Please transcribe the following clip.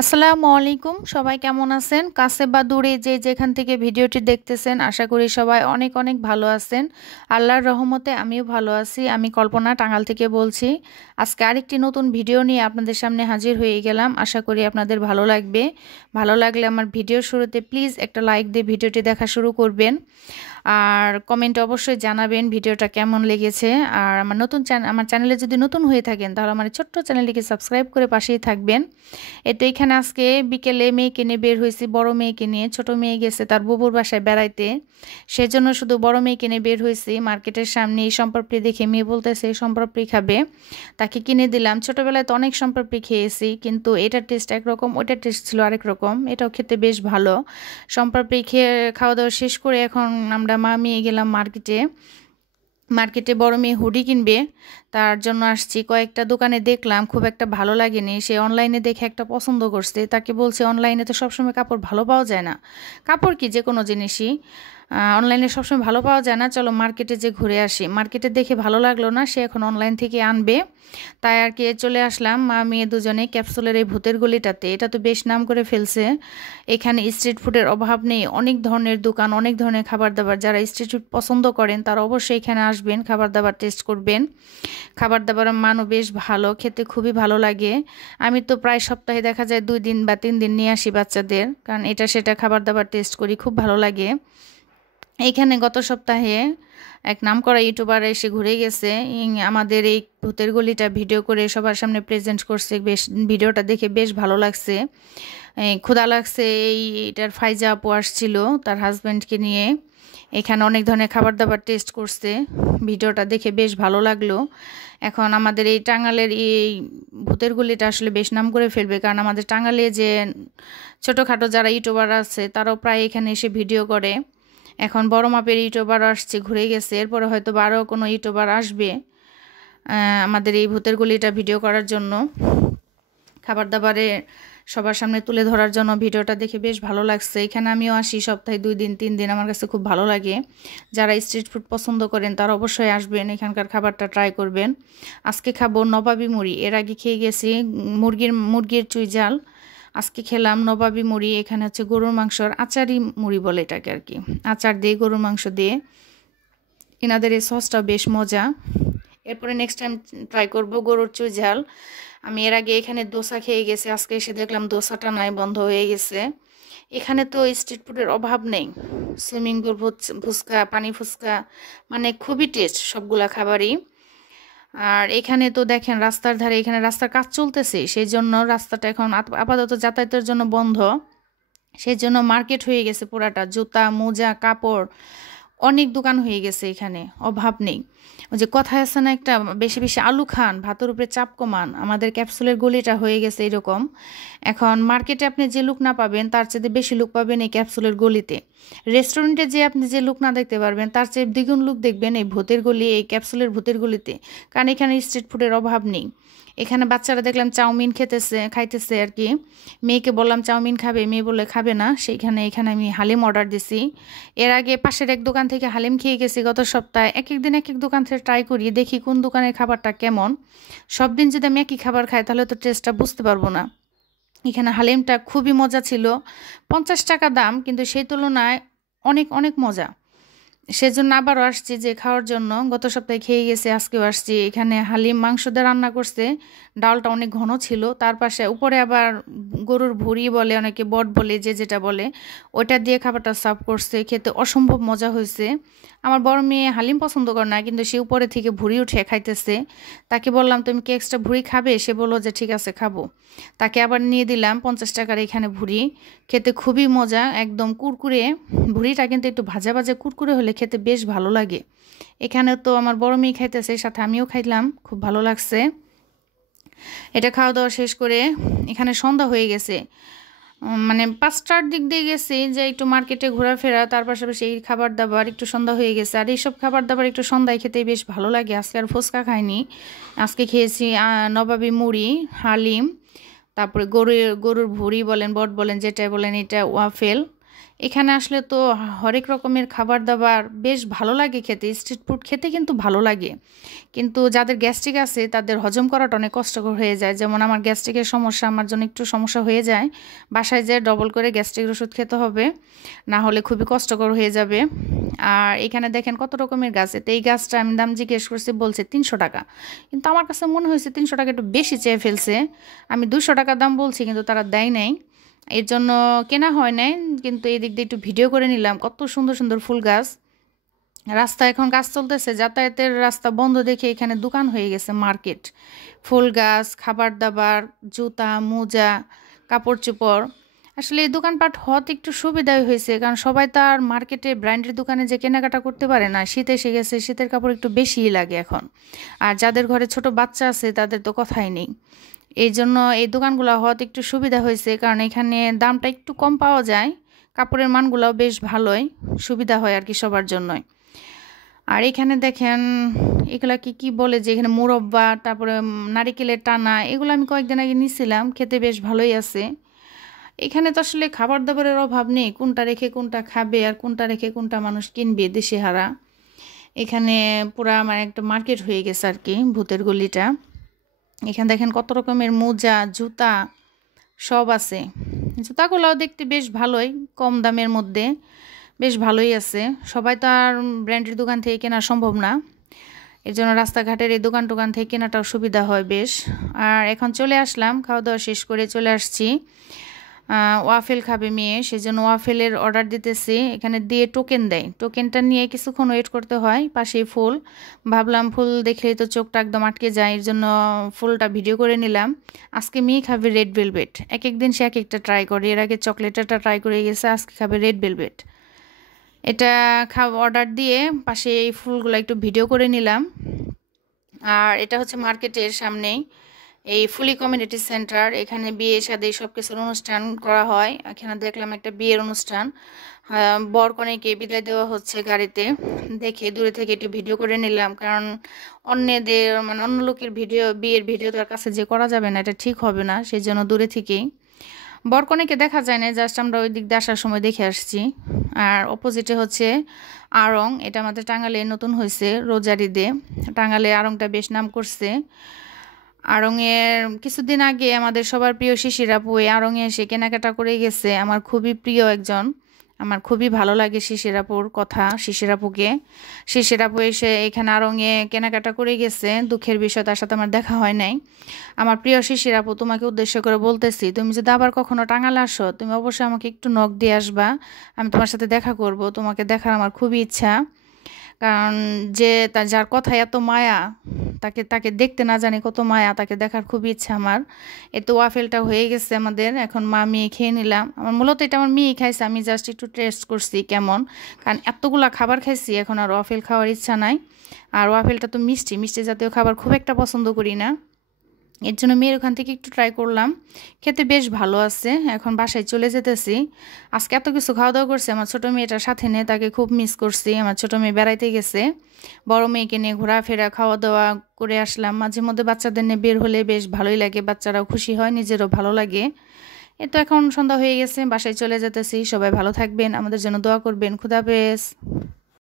আসসালামু আলাইকুম, সবাই কেমন আছেন? কাছে বা দূরে যে যেখান থেকে ভিডিওটি দেখতেছেন, আশা করি সবাই অনেক অনেক ভালো আছেন। আল্লাহর রহমতে আমিও ভালো আছি। আমি কল্পনা টাঙ্গাল থেকে বলছি। আজকে আরেকটি নতুন ভিডিও নিয়ে আপনাদের সামনে হাজির হয়ে গেলাম। আশা করি আপনাদের ভালো লাগবে। ভালো লাগলে আমার ভিডিও শুরুতে প্লিজ একটা লাইক দিয়ে ভিডিওটি দেখা শুরু করবেন। আর কমেন্টে অবশ্যই জানাবেন ভিডিওটা কেমন লেগেছে। আর আমার চ্যানেলে যদি নতুন হয়ে থাকেন তাহলে আমার ছোট্ট চ্যানেলটিকে সাবস্ক্রাইব করে পাশেই থাকবেন। এখানে আজকে বিকেলে মেয়েকে নিয়ে বের হয়েছি, বড় মেয়েকে নিয়ে। ছোট মেয়ে গেছে তার বুবুর বাসায় বেড়াইতে, সেজন্য শুধু বড় মেয়েকে নিয়ে বের হয়েছি। মার্কেটের সামনে এই সম্পাপড়ি দেখে মেয়ে বলতেছে এই সম্পাপড়ি খাবে, তাকে কিনে দিলাম। ছোটবেলায় তো অনেক সম্পাপড়ি খেয়েছি, কিন্তু এটার টেস্ট একরকম, ওইটার টেস্ট ছিল আরেক রকম। এটাও খেতে বেশ ভালো। সম্পাপড়ি খেয়ে খাওয়া দাওয়া শেষ করে এখন আমরা মা মেয়ে গেলাম মার্কেটে। বড় মেয়ে হুডি কিনবে, তার জন্য আসছি। কয়েকটা দোকানে দেখলাম, খুব একটা ভালো লাগেনি। সে অনলাইনে দেখে একটা পছন্দ করছে। তাকে বলছে অনলাইনে তো সবসময় কাপড় ভালো পাওয়া যায় না। কাপড় কি, যে কোনো জিনিসই অনলাইনে সবসময় ভালো পাওয়া যায় না। চলো মার্কেটে যে ঘুরে আসি। মার্কেটে দেখে ভালো লাগলো না, সে এখন অনলাইন থেকে আনবে। তাই আর কি চলে আসলাম মা মেয়ে দুজনে ক্যাপসুলের এই ভূতের গলিটাতে। এটা তো বেশ নাম করে ফেলছে। এখানে স্ট্রিট ফুডের অভাব নেই, অনেক ধরনের দোকান, অনেক ধরনের খাবার দাবার। যারা স্ট্রিট ফুড পছন্দ করেন তারা অবশ্যই এখানে আসবেন, খাবার দাবার টেস্ট করবেন। খাবার দাবারের মানও বেশ ভালো, খেতে খুবই ভালো লাগে। আমি তো প্রায় সপ্তাহে দেখা যায় 2 দিন বা 3 দিন নিয়ে আসি বাচ্চাদের, কারণ এটা সেটা খাবার দাবার টেস্ট করি, খুব ভালো লাগে। এইখানে গত সপ্তাহে এক নামকরা ইউটিউবার এসে ঘুরে গেছে। আমাদের এই ভূতের গলিটা ভিডিও করে সবার সামনে প্রেজেন্ট করছে। বেশ ভিডিওটা দেখে বেশ ভালো লাগছে। ক্ষুধা লাগছে, এটার ফাইজা আপু আসছিল তার হাজব্যান্ডকে নিয়ে। এখানে অনেক ধরনের খাবার দাবার টেস্ট করছে। ভিডিওটা দেখে বেশ ভালো লাগলো। এখন আমাদের এই টাঙ্গালের এই ভূতের গলিটা আসলে বেশ নাম করে ফেলবে, কারণ আমাদের টাঙ্গালে যে ছোটোখাটো যারা ইউটিউবার আছে তারাও প্রায় এখানে এসে ভিডিও করে। এখন বড় মাপের ইউটিউবার আসছে, ঘুরে গেছে। এরপরে হয়তো আরও কোনো ইউটিউবার আসবে আমাদের এই ভূতের গলিটা ভিডিও করার জন্য, খাবার দাবারে সবার সামনে তুলে ধরার জন্য। ভিডিওটা দেখে বেশ ভালো লাগছে। এখানে আমিও আসি সপ্তাহে 2 দিন 3 দিন, আমার কাছে খুব ভালো লাগে। যারা স্ট্রিট ফুড পছন্দ করেন তারা অবশ্যই আসবেন, এখানকার খাবারটা ট্রাই করবেন। আজকে খাবো নবাবী মুড়ি। এর আগে খেয়ে গেছি মুরগির চুই ঝাল। আজকে খেলাম নবাবী মুড়ি। এখানে হচ্ছে গরুর মাংসর আচারি মুড়ি বলে এটাকে আর কি, আচার দিয়ে গরুর মাংস দিয়ে। এনাদের এই সসটা বেশ মজা। এরপরে নেক্সট টাইম ট্রাই করব গরুর চুই ঝাল। আমি এর আগে এখানে দোসা খেয়ে গেছি, আজকে এসে দেখলাম দোসাটা নাই, বন্ধ হয়ে গেছে। এখানে তো স্ট্রিট ফুডের অভাব নেই। সুইমিং পুল ফুচকা, পানি ফুচকা, মানে খুবই টেস্ট সবগুলা খাবারই। আর এখানে তো দেখেন রাস্তার ধারে, এখানে রাস্তার কাজ চলতেছে, সেই জন্য রাস্তাটা এখন আপাতত যাতায়াতের জন্য বন্ধ। সেই জন্য মার্কেট হয়ে গেছে পুরাটা, জুতা মোজা কাপড়, অনেক দোকান হয়ে গেছে এখানে, অভাব নেই। ওই যে কথায় আছে না একটা, বেশি বেশি আলু খান ভাতের উপরে চাপ কমান, আমাদের ক্যাপসুলের গলিটা হয়ে গেছে এরকম। এখন মার্কেটে আপনি যে লুক না পাবেন তার চেয়ে বেশি লুক পাবেন এই ক্যাপসুলের গলিতে। রেস্টুরেন্টে যে আপনি যে লুক না দেখতে পারবেন তার চেয়ে দ্বিগুণ লুক দেখবেন এই ভূতের গলি, এই ক্যাপসুলের ভূতের গলিতে। কারণ এখানে স্ট্রিট ফুডের অভাব নেই। এখানে বাচ্চারা দেখলাম চাউমিন খাইতেছে আর কি। মেয়েকে বললাম চাউমিন খাবে, মেয়ে বলে খাবে না। এখানে আমি হালিম অর্ডার দিছি। এর আগে পাশের এক দোকান থেকে হালিম খেয়ে গেছি গত সপ্তাহে। এক এক দিন এক এক দোকান থেকে ট্রাই করি, দেখি কোন দোকানের খাবারটা কেমন। সব দিন যদি আমি একই খাবার খাই তাহলে তো টেস্টটা বুঝতে পারবো না। এখানে হালিমটা খুবই মজা ছিল। 50 টাকা দাম, কিন্তু সেই তুলনায় অনেক অনেক মজা। সেজন্য আবারও আসছি যে খাওয়ার জন্য। গত সপ্তাহে খেয়ে গেছি, আজকেও আসছি। এখানে হালিম মাংস দিয়ে রান্না করছে, ডালটা অনেক ঘন ছিল। তার পাশে উপরে আবার গরুর ভুঁড়ি বলে, অনেকে বট বলে, যে যেটা বলে, ওটা দিয়ে খাবারটা সার্ভ করছে। খেতে অসম্ভব মজা হয়েছে। আমার বড় মেয়ে হালিম পছন্দ করে না, কিন্তু সে উপরে থেকে ভুঁড়ি উঠে খাইতেছে। তাকে বললাম তুমি কি এক্সট্রা ভুঁড়ি খাবে, সে বললো যে ঠিক আছে খাবো। তাকে আবার নিয়ে দিলাম 50 টাকার এখানে ভুঁড়ি। খেতে খুবই মজা, একদম কুরকুরে। ভুঁড়িটা কিন্তু একটু ভাজা ভাজা কুরকুরে হলে খেতে বেশ ভালো লাগে। এখানে তো আমার বড় মেয়ে খাইতেছে, সাথে আমিও খাইলাম, খুব ভালো লাগছে। এটা খাওয়া দাওয়া শেষ করে এখানে সন্ধ্যা হয়ে গেছে। মানে 5টার দিক দিয়ে গেছি যে একটু মার্কেটে ঘোরাফেরা, তার পাশাপাশি এই খাবার দাবার, একটু সন্ধ্যা হয়ে গেছে। আর এইসব খাবার দাবার একটু সন্ধ্যায় খেতে বেশ ভালো লাগে। আজকে আর ফুচকা খাইনি, আজকে খেয়েছি নবাবী মুড়ি, হালিম, তারপরে গরুর ভুঁড়ি বলেন, বট বলেন, যেটাই বলেন, এটা ওয়াফেল। এখানে আসলে তো হরেক রকমের খাবার দাবার বেশ ভালো লাগে খেতে, স্ট্রিট ফুড খেতে কিন্তু ভালো লাগে। কিন্তু যাদের গ্যাস্ট্রিক আছে তাদের হজম করাটা অনেক কষ্টকর হয়ে যায়। যেমন আমার গ্যাস্ট্রিকের সমস্যা, আমার জন্য একটু সমস্যা হয়ে যায়। বাসায় যেয়ে ডবল করে গ্যাস্ট্রিক ওষুধ খেতে হবে, না হলে খুবই কষ্টকর হয়ে যাবে। আর এখানে দেখেন কত রকমের গাছ। তো এই গাছটা আমি দাম জিজ্ঞেস করছি, বলছে 300 টাকা। কিন্তু আমার কাছে মনে হয়েছে 300 টাকা একটু বেশি চেয়ে ফেলছে। আমি 200 টাকা দাম বলছি, কিন্তু তারা দেয় নাই, এর জন্য কেনা হয় নাই। কিন্তু এই দিক দিয়ে একটু ভিডিও করে নিলাম, কত সুন্দর সুন্দর ফুল গাছ। রাস্তা এখন কাজ চলতেছে, যাতায়াতের রাস্তা বন্ধ দেখে এখানে দোকান হয়ে গেছে মার্কেট। ফুল গাছ, খাবার দাবার, জুতা মোজা, কাপড় চোপড়। আসলে এই দোকানপাট হতে একটু সুবিধাই হয়েছে, কারণ সবাই তো আর মার্কেটে ব্র্যান্ডের দোকানে যে কেনাকাটা করতে পারে না। শীত এসে গেছে, শীতের কাপড় একটু বেশিই লাগে এখন। আর যাদের ঘরে ছোট বাচ্চা আছে তাদের তো কথাই নেই। এই জন্য এই দোকানগুলো হওয়াতে একটু সুবিধা হয়েছে, কারণ এখানে দামটা একটু কম পাওয়া যায়, কাপড়ের মানগুলোও বেশ ভালোই, সুবিধা হয় আর কি সবার জন্যই। আর এখানে দেখেন এগুলা কি কি বলে, যে এখানে মুরব্বা, তারপরে নারিকেলের টানা, এগুলো আমি কয়েকদিন আগে নিছিলাম, খেতে বেশ ভালোই আছে। এখানে তো আসলে খাবার দাবারের অভাব নেই, কোনটা রেখে কোনটা খাবে আর কোনটা রেখে কোনটা মানুষ কিনবে দিশেহারা। এখানে পুরা আমার একটা মার্কেট হয়ে গেছে আর কি, ভূতের গলিটা। এখানে দেখেন কত রকমের মোজা, জুতা সব আছে। জুতাগুলোও দেখতে বেশ ভালোই, কম দামের মধ্যে বেশ ভালোই আছে। সবাই তো আর ব্র্যান্ডের দোকান থেকে কেনা সম্ভব না, এর জন্য রাস্তাঘাটের এই দোকান টোকান থেকে কেনাটাও সুবিধা হয় বেশ। আর এখন চলে আসলাম, খাওয়া দাওয়া শেষ করে চলে আসছি। ওয়াফেল খাবে মেয়ে, সেজন্য ওয়াফেলের অর্ডার দিতেছি। এখানে দিয়ে টোকেন দেয়, টোকেনটা নিয়ে কিছুক্ষণ ওয়েট করতে হয়। পাশেই ফুল, ভাবলাম ফুল দেখলেই তো চোখটা একদম আটকে যায়, এর জন্য ফুলটা ভিডিও করে নিলাম। আজকে মেয়ে খাবে রেড ভেলভেট, এক একদিন সে এক একটা ট্রাই করে। এর আগে চকলেটটা ট্রাই করে গেছে, আজকে খাবে রেড ভেলভেট। এটা অর্ডার দিয়ে পাশে এই ফুলগুলো একটু ভিডিও করে নিলাম। আর এটা হচ্ছে মার্কেটের সামনেই এই ফুলি কমিউনিটি সেন্টার, এখানে বিয়ে শাদী সব কিছুর অনুষ্ঠান করা হয়। এখানে দেখলাম একটা বিয়ের অনুষ্ঠান, বর কনেকে বিদায় দেওয়া হচ্ছে গাড়িতে। দেখে দূরে থেকে একটু ভিডিও করে নিলাম, কারণ অন্যদের মানে অন্য লোকের ভিডিও, বিয়ের ভিডিও তার কাছে যে করা যাবে না, এটা ঠিক হবে না, সেই জন্য দূরে থেকেই। বর কনেকে দেখা যায় না, জাস্ট আমরা ওই দিক দিয়ে আসার সময় দেখে আসছি। আর অপোজিটে হচ্ছে আড়ং, এটা আমাদের টাঙ্গালে নতুন হয়েছে রোজারিদে। টাঙ্গালে আড়ংটা বেশ নাম করছে। আড়ংয়ের কিছুদিন আগে আমাদের সবার প্রিয় শিশির আপু এই আড়ংয়ে এসে কেনাকাটা করে গেছে। আমার খুবই প্রিয় একজন, আমার খুবই ভালো লাগে শিশির আপুর কথা, শিশির আপুকে। শিশির আপু এসে এখানে আড়ংয়ে কেনাকাটা করে গেছে। দুঃখের বিষয় তার সাথে আমার দেখা হয় নাই। আমার প্রিয় শিশির আপু, তোমাকে উদ্দেশ্য করে বলতেছি, তুমি যদি আবার কখনো টাঙ্গালে আসো, তুমি অবশ্যই আমাকে একটু নক দিয়ে আসবা, আমি তোমার সাথে দেখা করব। তোমাকে দেখার আমার খুবই ইচ্ছা, কারণ যার কথায় এত মায়া, তাকে তাকে দেখতে না জানি কত মায়া, তাকে দেখার খুবই ইচ্ছা আমার। এত ওয়াফেলটা হয়ে গেছে আমাদের, এখন মা মেয়ে খেয়ে নিলাম। আমার মূলত এটা আমার মেয়ে খাইছে, আমি জাস্ট একটু টেস্ট করছি কেমন, কারণ এতগুলা খাবার খাইছি, এখন আর ওয়াফেল খাওয়ার ইচ্ছা নাই। আর ওয়াফেলটা তো মিষ্টি, মিষ্টি জাতীয় খাবার খুব একটা পছন্দ করি না, এর জন্য মেয়ের ওখান থেকে একটু ট্রাই করলাম, খেতে বেশ ভালো আছে। এখন বাসায় চলে যেতেছি। আজকে এত কিছু খাওয়া দাওয়া করছে, আমার ছোটো মেয়েটার সাথে নিয়ে তাকে খুব মিস করছি। আমার ছোটো মেয়ে বেড়াইতে গেছে, বড় মেয়েকে নিয়ে ঘোরাফেরা খাওয়া দাওয়া করে আসলাম। মাঝে মধ্যে বাচ্চাদের নিয়ে বের হলে বেশ ভালোই লাগে, বাচ্চারাও খুশি হয়, নিজেরও ভালো লাগে। এই তো এখন সন্ধ্যা হয়ে গেছে, বাসায় চলে যেতেছি। সবাই ভালো থাকবেন, আমাদের জন্য দোয়া করবেন। খুদা হাফেজ।